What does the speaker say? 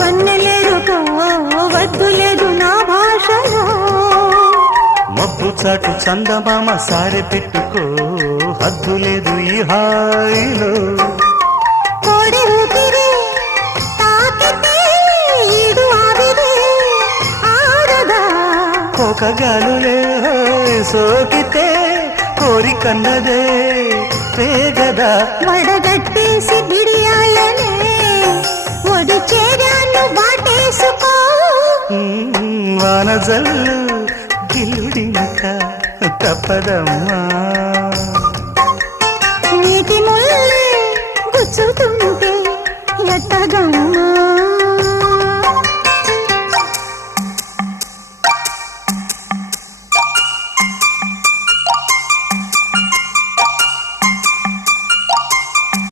వన్నెలేరుకో వద్దు లేదు నా భాషలో మబ్బు చాటు చందమామ సారె పెట్టుకో హద్దు లేదు ఈ హాయిలో కోడి ఊపిరి తాకితే ఈడు ఆవిరి ఆరదా కోకగాలులే సోకితే కోరికన్నదే పేగదా వడగట్టేసి బిడియాలనే ఒడి చేరాను వాటేసుకో వానజల్లు గిల్లుడింక తప్పదమ్మా